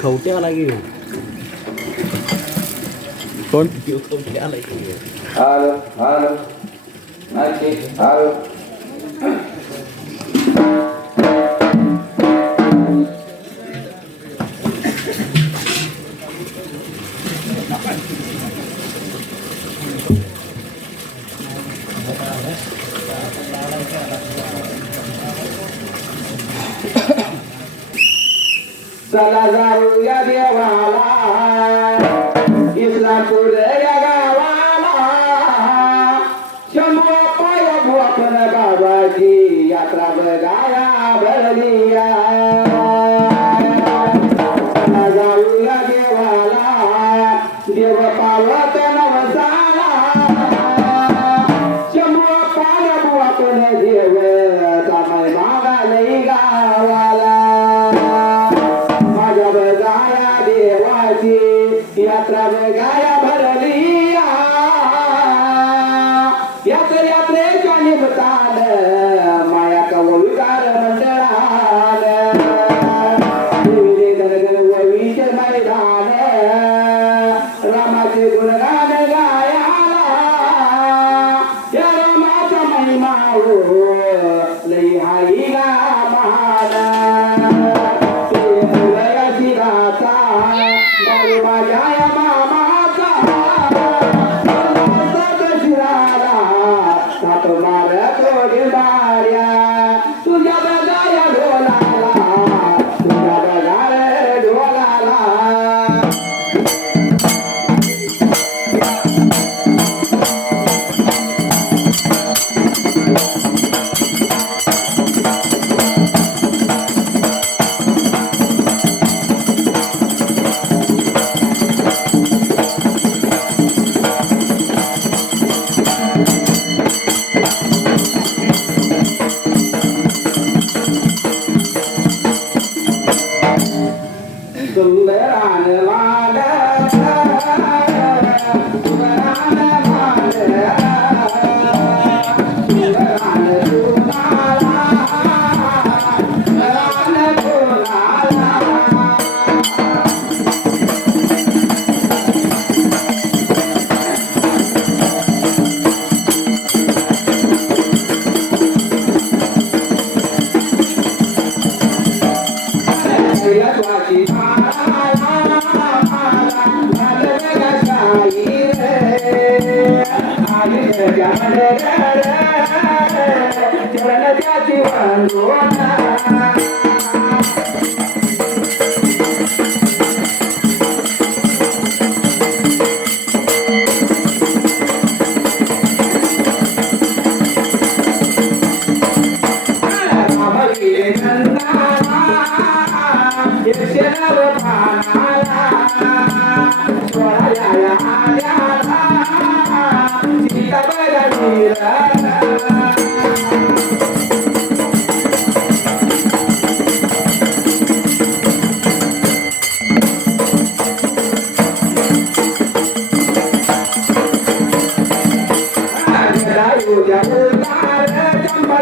खवट्या आला की कोण? खवट्या आला की आलो आलो आलो गावाची यात्रा बघाया भरली Oh.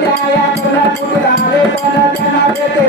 कुठे आले पण त्यांना देते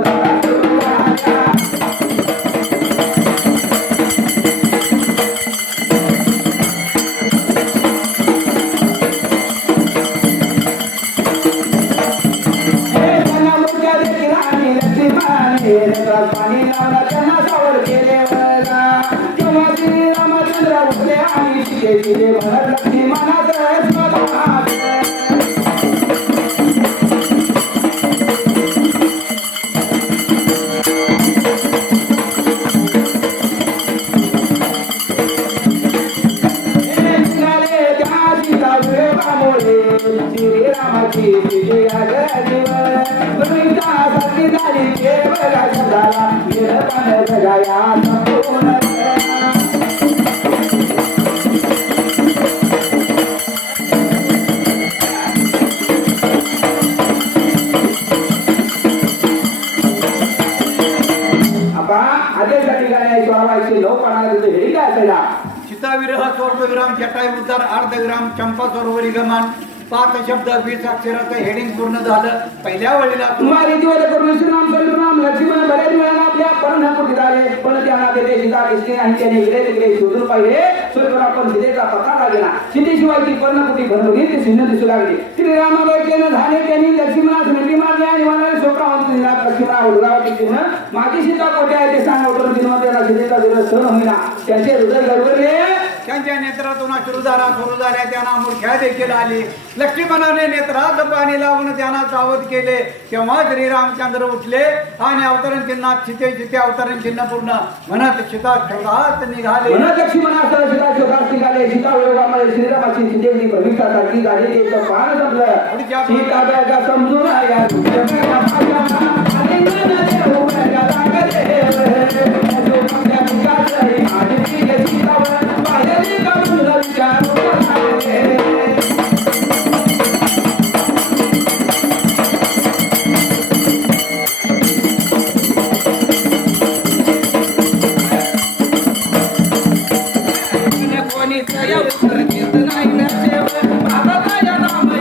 पाणी शिके लक्ष्मी मनात असायला चिताविरह स्वर्गविराम जटाय उद्धार अर्धविराम चंपा सरोवरी गमान पाच शब्द वीस अक्षराचं हेडिंग पूर्ण झालं. पहिल्या वेळेला तुम्हाला जीवन करून श्रीराम सर्वराम लक्ष्मण बऱ्याच वेळाला आपल्या परमकुटी झाले पण त्यांना तेथे सीता दिसली नाही त्याने इकडे तिकडे शोधून पाहिले स्वर्गवर आपण सीतेचा पत्ता लागला सीतेशिवायची पर्णकुटी भरभरी ते सिंह दिसू लागले. श्री रामाबाईने झाले त्यांनी लक्ष्मणास मिठी मारली आणि म्हणाले स्वप्नावंत दिला लक्ष्मणा उडगावची चिन्ह माझी सीता कोठे आहे ते सांगा. उत्तर दिनवा त्याला सीतेचा दिवस सहन होईना त्याचे हृदय गडबडले. त्यांच्या नेत्रातून अश्रुधारा सुरू झाल्या त्यांना मूर्ख्या देखील आली. लक्ष्मणाने नेत्रात पाणी लावून त्यांना सावध केले. तेव्हा श्रीरामचंद्र उठले आणि अवतरण चिन्हात चिते चिते अवतरण चिन्ह पूर्ण म्हणत चिता शोधात निघाले. म्हणत लक्ष्मणासह सीता शोधास निघाले. सीता विरोधामध्ये श्रीरामाची झाली पान संपलं. सीता समजून तया उत्तर देत नाही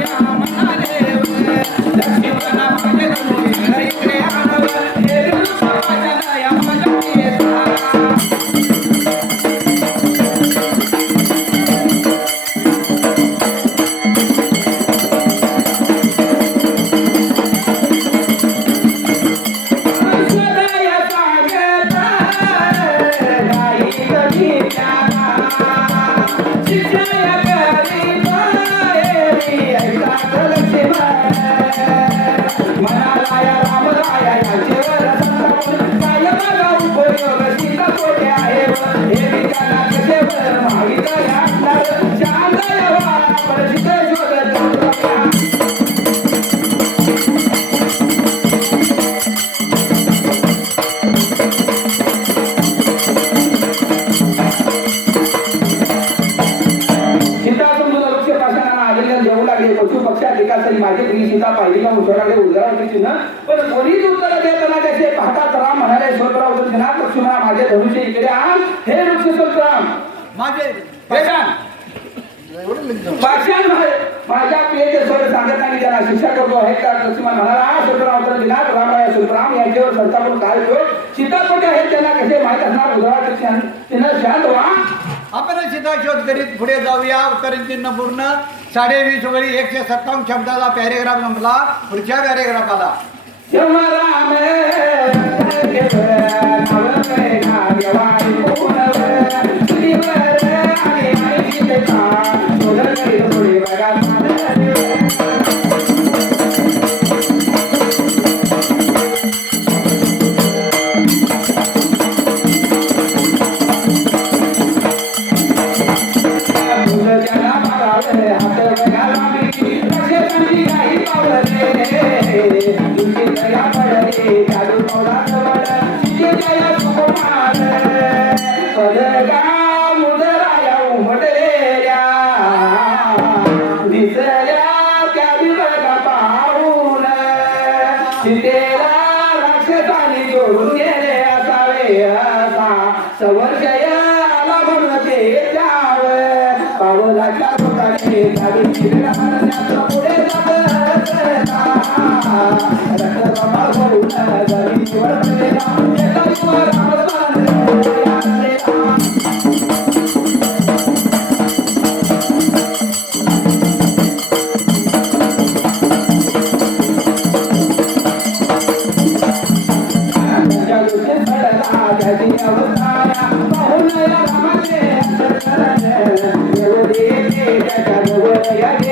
माझी प्रिय सीता पाहिली का उठू लागले उजळावरती चिन्ह पण कोणीच उत्तर देताना त्याचे पाहतात राम म्हणाले स्वर्गराव चिन्हात लक्ष्मणा माझे धनुष्य इकडे आण. हे वृक्ष राम माझे पाषाण माझ्या प्रियचे स्वर सांगत आणि त्याला शिक्षा करतो. आहे का लक्ष्मण म्हणाला उत्तर दिनात रामराय यांच्यावर संस्थापन काय उपयोग सीता कोठे आहे त्यांना कसे माहीत असणार? उजळावरती चिन्ह शांत व्हा. आपण सीता शोध करीत पुढे जाऊया. उत्तरण चिन्ह पूर्ण. साडेवीस वरी एकशे सत्तावन्न शब्दाचा पॅरेग्राफ संपला. पुढच्या पॅरेग्राफाला हात पावलाच्या रोगाने अवस्था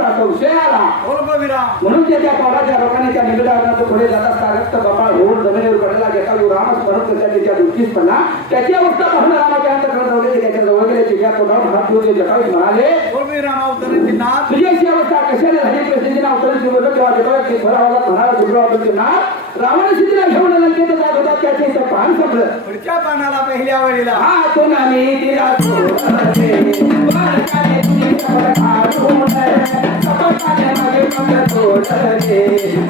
असा विषय आला. म्हणून ते त्या पावलाच्या लोकांनी त्या पुढे जात असता रक्त कपाळ होऊन जमिनीवर पडला जो राम स्मरण करण्याचे त्या दृष्टीस पडला. त्याची अवस्था पाहून रामाच्या त्याच्याजवळ गेले. तिच्या तोंडावर हात ठेवले म्हणाले बोल विराम अवतरण चिन्हात. तुझी अशी अवस्था कशाने झाली? प्रसिद्धीने अवतरण शिवलं तेव्हा जेव्हा ते फरावाला म्हणाला दुर्गावरती ना रावण सीतेला घेऊन लंकेत जात होता. त्याचे इथं पान संपलं. पुढच्या पानाला पहिल्या वळीला. हा तो तिला सोडले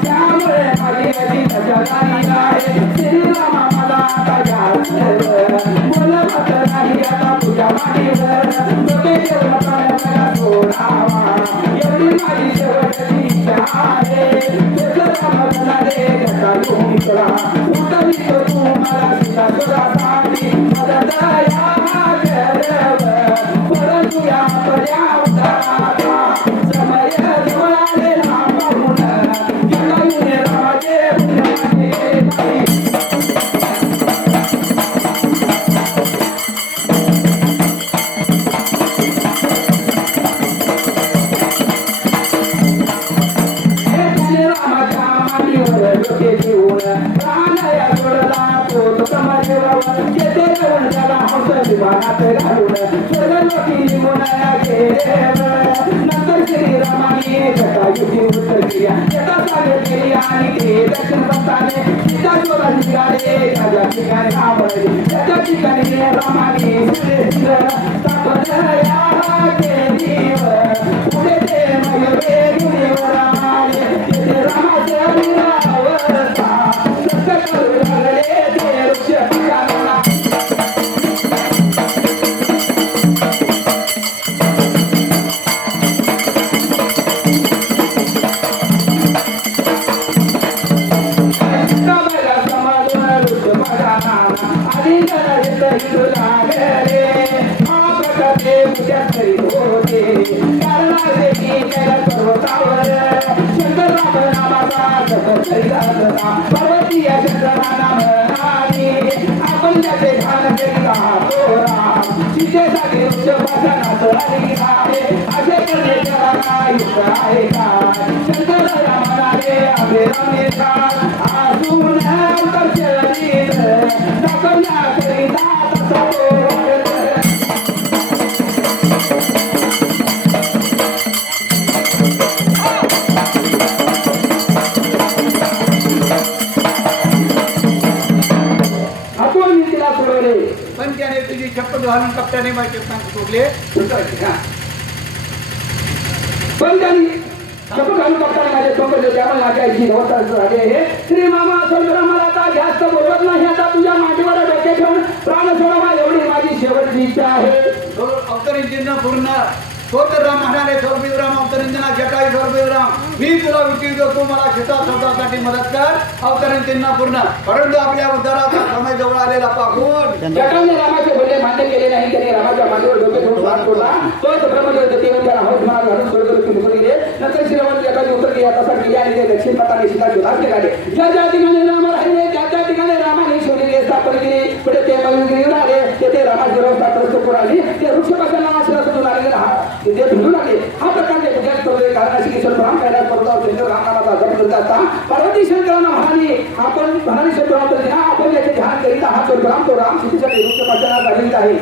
बारकाने श्रीरामाने जटायुची उत्तर केली जटा सागर केली आणि ते दक्षिण पथाने सीता शोधा निघाले त्याच्या ठिकाणी आवडले त्याच्या ठिकाणी रामाने सुरेंद्र सापडया केलीवर पुढे जप करीत असता पार्वती या शंकराना म्हणाली आपण वृक्ष बघाना आली आहे असे करणे त्याला युक्त आहे का? पण त्यांनी घालून बघताना माझे माझ्या आईची नवसार झाले आहे. श्री मामा आता जास्त बोलत नाही. आता तुझ्या मांडीवर डोके ठेवून प्राण सोडावा एवढी माझी शेवटची इच्छा आहे. अवतरण चिन्ह पूर्ण तो तर राम म्हणाले स्वर्गीय राम अवतरण जटाई स्वर्गीय मी तुला विचारतो तू मला शेता स्वतःसाठी मदत कर. अवतरण चिन्ह पूर्ण. परंतु आपल्या उद्धाराचा समय जवळ आलेला पाहून. जटाने रामाचे बोलणे मान्य केले नाही त्याने रामाच्या मांडीवर डोके ठेवून स्वार सोडला तोच ब्रह्मदेव देव त्याला हौस म्हणा घालून स्वर्गलोकी मुकून गेले नंतर श्रीरामाने जगाची उत्तर दिली तसा केली आणि ते दक्षिण पथाने सीता शोधास निघाले ज्या ज्या ठिकाणी राम राहिले त्या त्या ठिकाणी रामाने शिवलिंगे स्थापन केली. पुढे ते मयुरगिरीवर आले. तेथे रामाची व्यवस्था प्रस्तुत आली ते वृक्षपाशाला आश्रय सोडून आले हा. ते भिडून आले. हा प्रकार ते पूजा करते कारण अशी किशोर ब्राह्मण कैलास पर्वतावर त्यांच्या रामनामाचा जप करत असता पार्वती शंकरांना म्हणाली आपण म्हणाली शंकराम तर आपण याचे ध्यान करीत आहात तो राम तो राम शेतीसाठी वृक्षपाशाला झालेला आहे.